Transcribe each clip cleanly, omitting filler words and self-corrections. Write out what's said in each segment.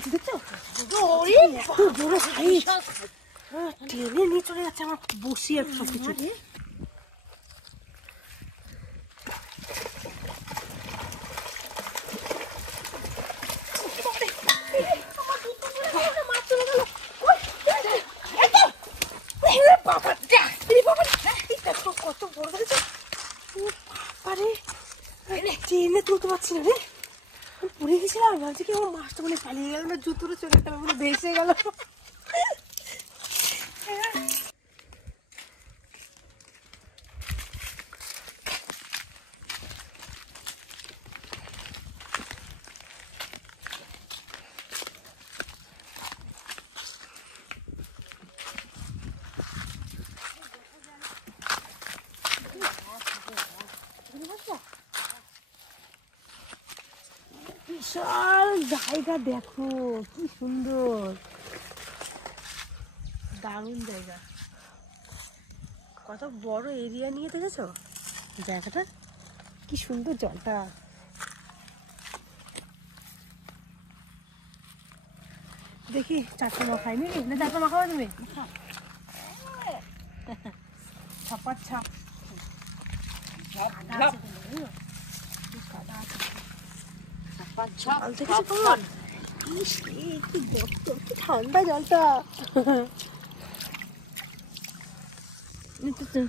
হয়েছে দেখছো? বড় সাইজ, টেনে নিয়ে চলে যাচ্ছে আমার বসি আর সবকিছু। কত বড় দেখেছো? বাবারে, টেনে তুলতে পারছি না রে, পড়ে গেছিলাম। ভাবছি কি আমার মাছটা মানে পালিয়ে গেল না, জুতোটা চলে গেল, মানে ভেসে গেল। বিশাল জায়গা, দেখো কি সুন্দর, দারুণ জায়গা, কত বড় এরিয়া নিয়ে দেখেছো জায়গাটা, কি সুন্দর জলটা। দেখি চারটে মাখাই নি না, চারটে মাখাবো তুমি? ছাপার ছাপ ঠান্ডা জলটা।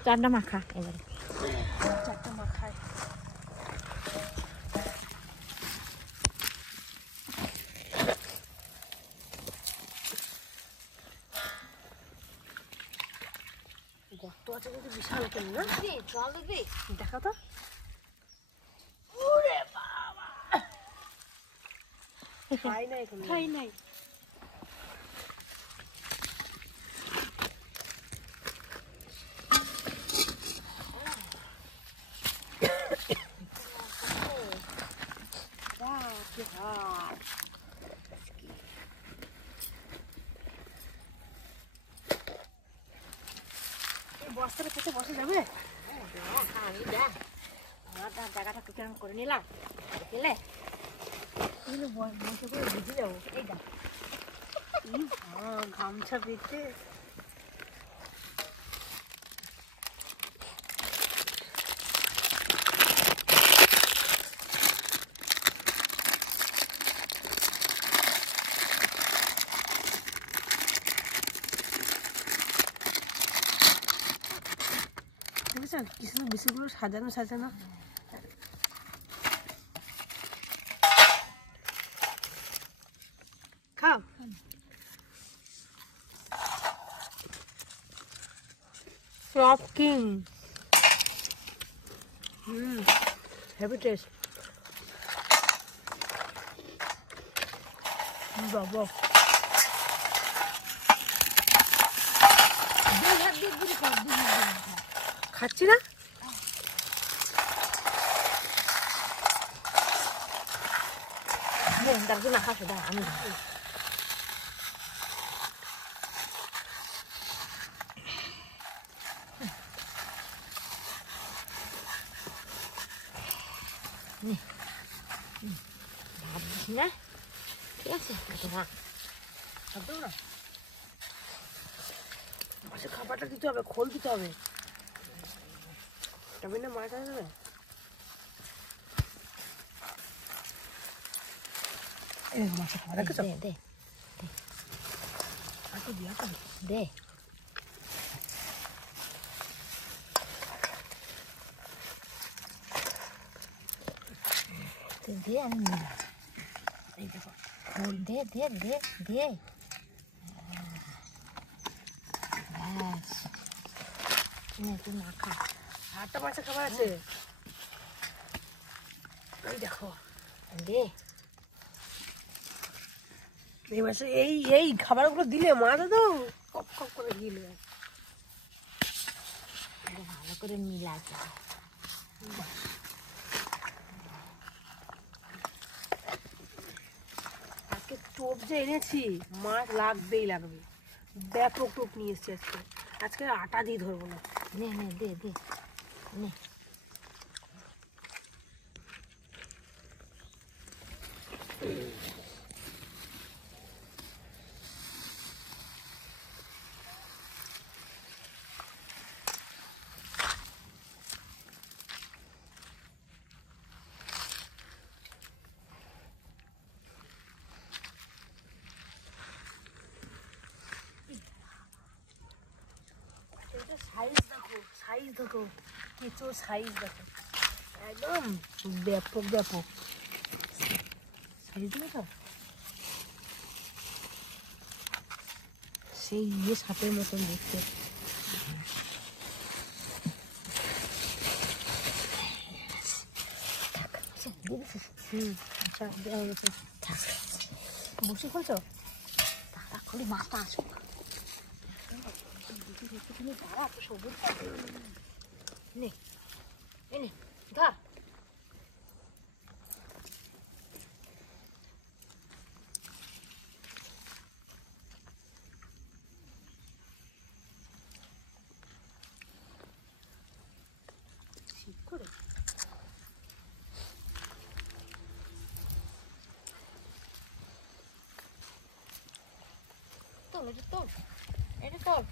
চারটা মাখা, এবারে চারটা মাখায়। গর্ত আছে কিন্তু বিশাল, কেন না? জল দিবি? দেখা তো। খাই নাই, খাই নাই। বস্তার কাছে বসে যাবে? আমি দেখ আমার জায়গাটা একটু কেমন করে নিলাম, দেখলে বসে করে বুঝে যাবো। এই দেখ গামছা পেতে বুঝছেন কি সুন্দর বিস্কুটগুলো সাজানো সাজানো। খাও। Soft king, heavy taste. বাবা খাচ্ছি না, দাঁড়িয়ে না খাসো, দাঁড়া আমি ভাব দিস না, ঠিক আছে? না মাছের খাবারটা দিতে হবে, খোল দিতে হবে, তবে না মাছ আসবে। মাছের খাবার রেখেছো? দে দে দে, দে আমি নিলাম। এই দেখো দে দে দে দে, ব্যাস তুই না খা, আটটা মাছের খাবার আছে। এই দেখো দে এই মাছে এই এই খাবারগুলো দিলে মাছ তো কপ কপ করে গিলবে। ভালো করে মিলাতে আজকে টোপ যে এনেছি, মাছ লাগবেই লাগবে, ব্যাপক টোপ নিয়ে এসছি আজকে। আজকে আটা দিয়ে ধরবো না। নে নে দে দে নে, দেখো কিছু সাইজ দেখো একদম ব্যাপক ব্যাপক সাইজ দেখো সেই সাপের মতন দেখতে আচ্ছা দেওয়া গেছে বসে খুলছো তাড়াতাড়ি মাছটা আসুক তুমি দাঁড়া তো সবুজ নে নে ধর ঠিক করে তোল এটা তোল এটা তোল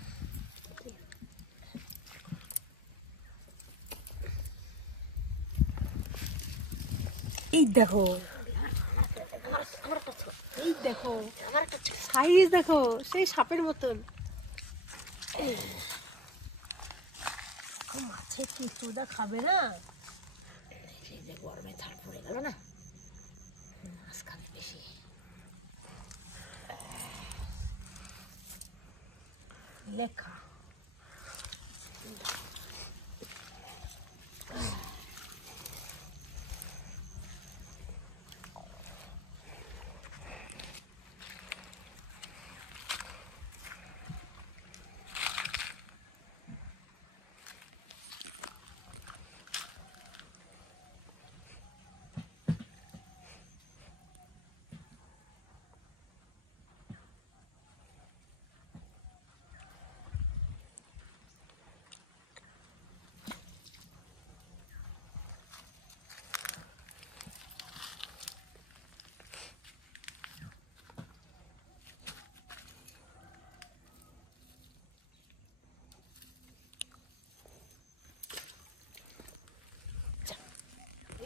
এই দেখো আমার একটা ছোট এই দেখো আমার একটা ছোট সাইজ দেখো সেই সাপের মতন মাছের কেঁচোদা খাবে না সেই যে গরমে ঝাল পড়ে গেল না মাছ খাবে বেশি লেখা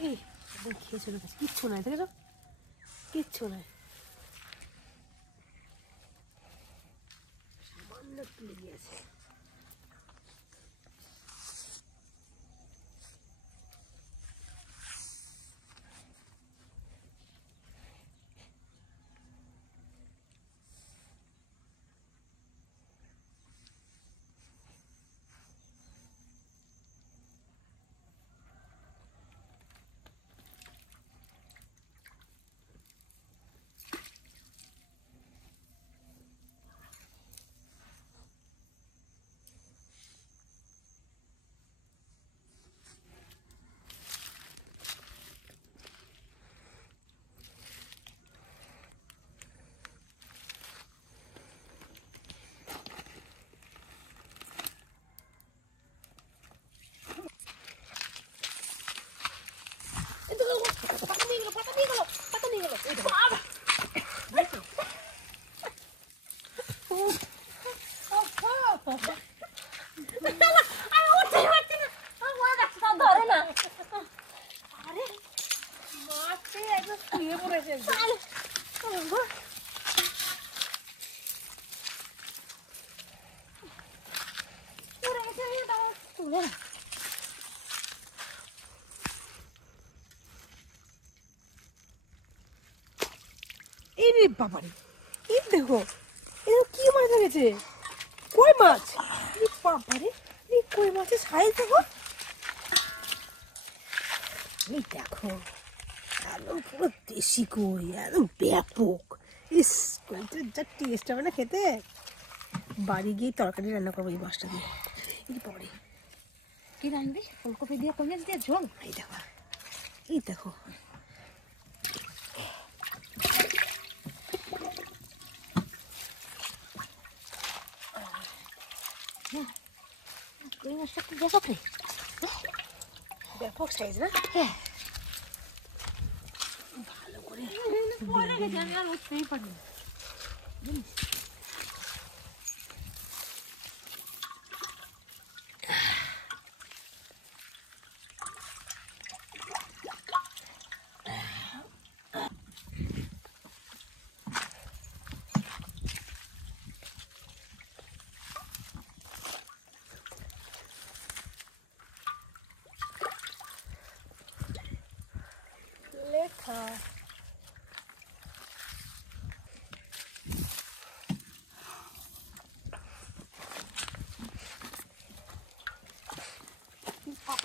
এই খেয়ে চলে গেছে কিচ্ছু নাই দেখেছো কিচ্ছু নাই সামান্য তুলে দিয়েছে এই বাবারে এই দেখো এই কি মাছ লেগেছে কই মাছ এই বাবারে এই কই মাছের সাইজ দেখো এই দেখো একদম পুরো দেশি কই একদম ব্যাপক ইস কইটার যা টেস্ট হবে না খেতে বাড়ি গিয়ে তরকারি রান্না করবো এই মাছটা দিয়ে এই পরে কি রাখবি ফুলকপি দিয়ে কমিয়ে দিয়ে ঝোল এই দেখো এই দেখো কই মাছটা একটু দেখো রে ব্যাপক সাইজ না হ্যাঁ ভালো করে পরে গেছে আমি আর উঠতেই পারিনি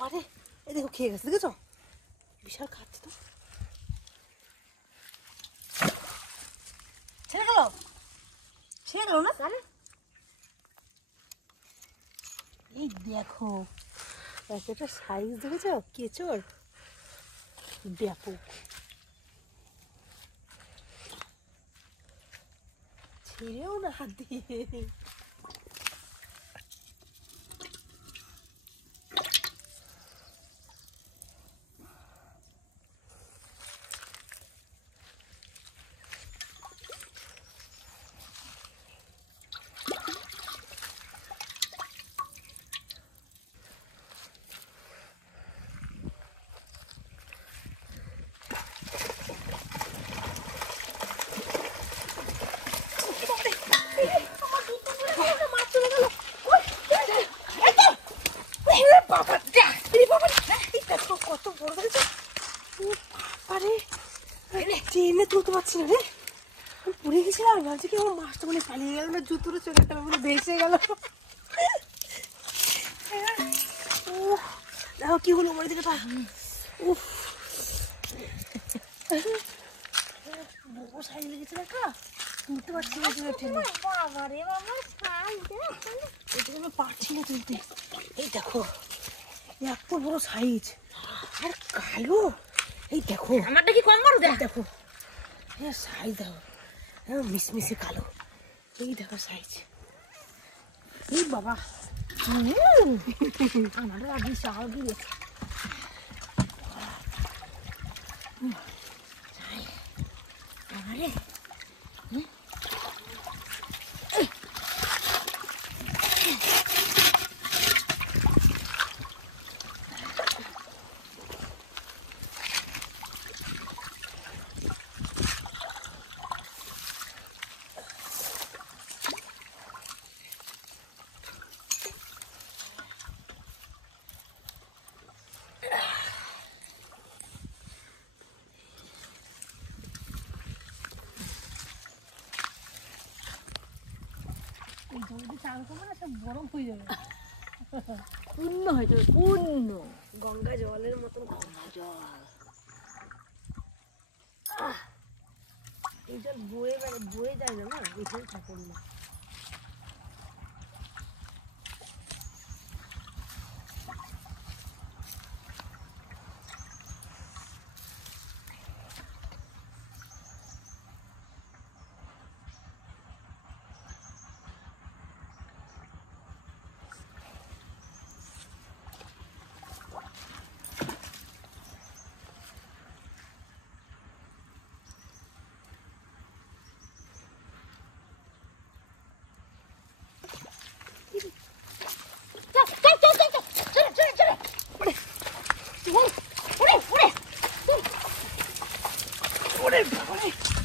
বাবারে, এই দেখো খেয়ে গেছে, দেখেছো? বিশাল খাচ্ছে তো। ছেড়ে গেল, ছেড়ে গেল না? এই দেখো একটা সাইজ দেখেছো কেচোর, ব্যাপক। ছেড়েও না হাত দিয়ে। কত বড় হয়েছে, আরে ট্রেনে তুলতে পারছি না রে, পড়ে গেছিলাম। ভাবছি কি আমার মাছটা মানে পালিয়ে গেল না, জুতোরে চলে গেল, মানে ভেসে গেল। দেখো কি হলো আমার দিকে, উফ বড় সাইজ লেগেছে একটা, তুলতে পারছি না ট্রেনে। বাবারে বাবা, সাইজ আমি পারছি না তুলতে। এই দেখো এত বড় সাইজ, আর কালো। এই দেখো আমারটা কি কম বড়? দেখো সাইজ দেখো, মিশমিশে কালো। এই দেখো সাইজ, এই বাবা আমারও বিশাল দিয়েছে। আরে এই জলদি চান করবো না, সব গরম হয়ে যাবে। পূর্ণ হয়ে যাবে, পূর্ণ গঙ্গা জলের মতন গঙ্গা জল। এই জল বয়ে যায় না, না এখানে থাকেন না।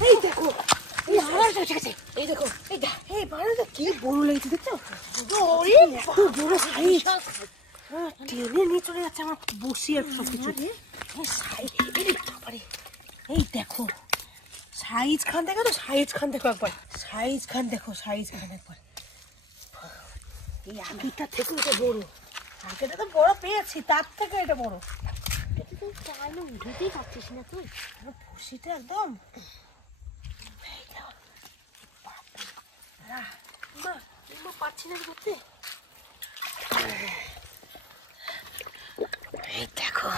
এই দেখো এই দেখো এইটা এই বাড়িটা কি বড় লেগেছে, দেখছো? এত বড় সাইজ, টেনে নিয়ে চলে যাচ্ছে আমার বসিয়ে সবকিছু। এই দেখো সাইজ খান দেখো তো, সাইজ খান দেখো একবার, সাইজ খান দেখো, সাইজ খান একবার। এই আগেরটা থেকে এটা বড়, আগেটা তো বড় পেয়েছি, তার থেকে এটা বড়। এটা তো চাইলে উঠেতেই পারছিস না তুই। বসিটা একদম পাচ্ছি না করতে। এই দেখো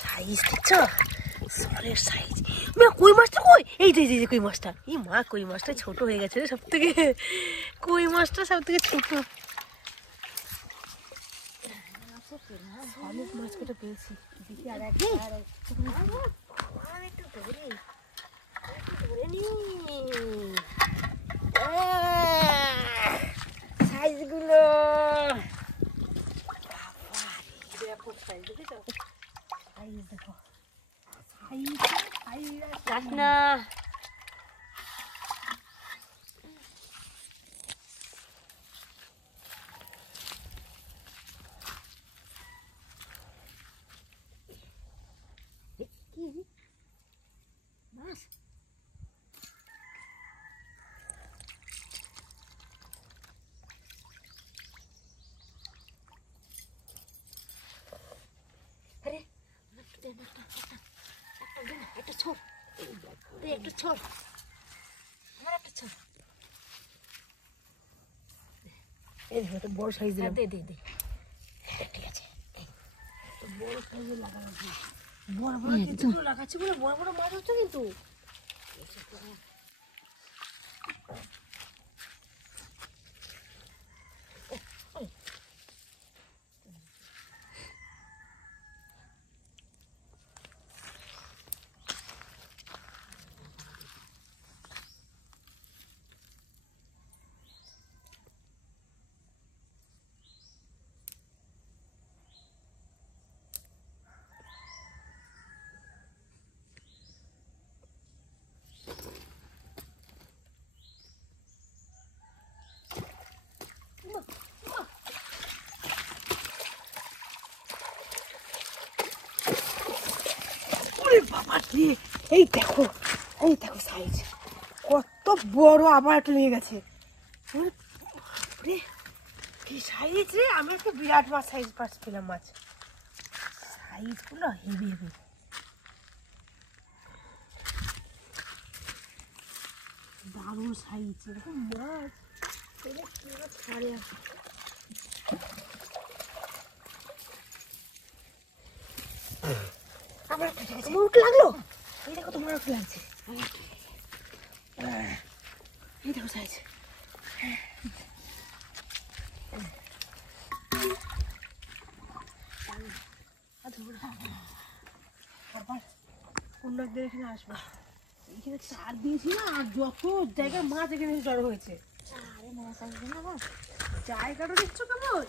সাইজ দেখছো, সরের সাইজ। কই মাছটা কই, এই যে কই মাছটা, এই মা কই মাছটা ছোট হয়ে গেছে রে সব থেকে, কই মাছটা সব থেকে ছোট। অনেক মাছ কেটে পেয়েছি, দেখি আর একটু ধরে নি সাইজগুলো। ব্যাপক সাইজ, দেখেছো? সাইজ দেখো, যাস না। একটা ছোট, তুই একটু ছোট, আমার একটা ছোট। এই দেখো একটা বড় সাইজ দিলাম। দে দে দে, ঠিক আছে, বড় সাইজের লাগানো বড় বড় কেঁচুগুলো লাগাচ্ছি বলে বড় বড় মাছ হচ্ছে কিন্তু। ওরে বাবা রে, এই দেখো সাইজ কত বড়, আবার একটা লেগে গেছে। ওরে বাপরে, কি সাইজ রে! আমি একটা বিরাট মাছ সাইজ পেলাম, মাছ সাইজগুলো হেভি হেভি। দারুণ সাইজ, এরকম মাছ ছাড়ে। আমার উঠে লাগলো, এই দেখো তোমার উঠে লাগছে, এই দেখো সাইজ। আবার অন্য একদিন এখানে আসবো, এখানে চার দিয়েছি না, আর যত জায়গায় মাছ এখানে জড়ো হয়েছে। আরে মাছ আসবে না আমার, জায়গাটা দেখছো কেমন,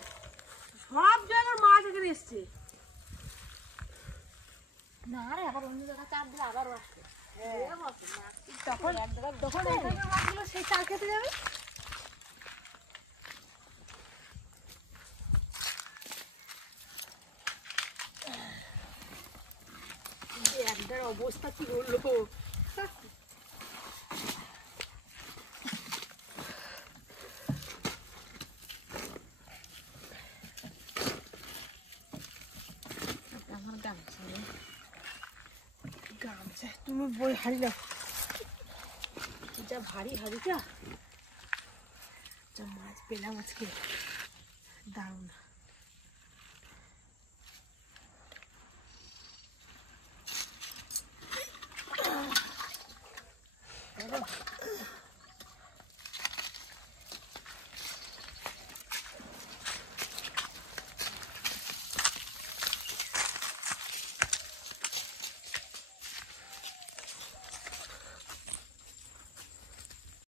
সব জায়গার মাছ এখানে এসছে। না রে আবার অন্য জায়গায় চাপ দিলে আবারও আসবে। তখন তখন এখানে মাছগুলো সেই চার খেতে যাবে। একটার অবস্থা কি হলো, আমার গামছা গামছা তুমি বই হারি না, যা ভারী হারিটা, যা মাছ পেলাম আজকে, দারুণ।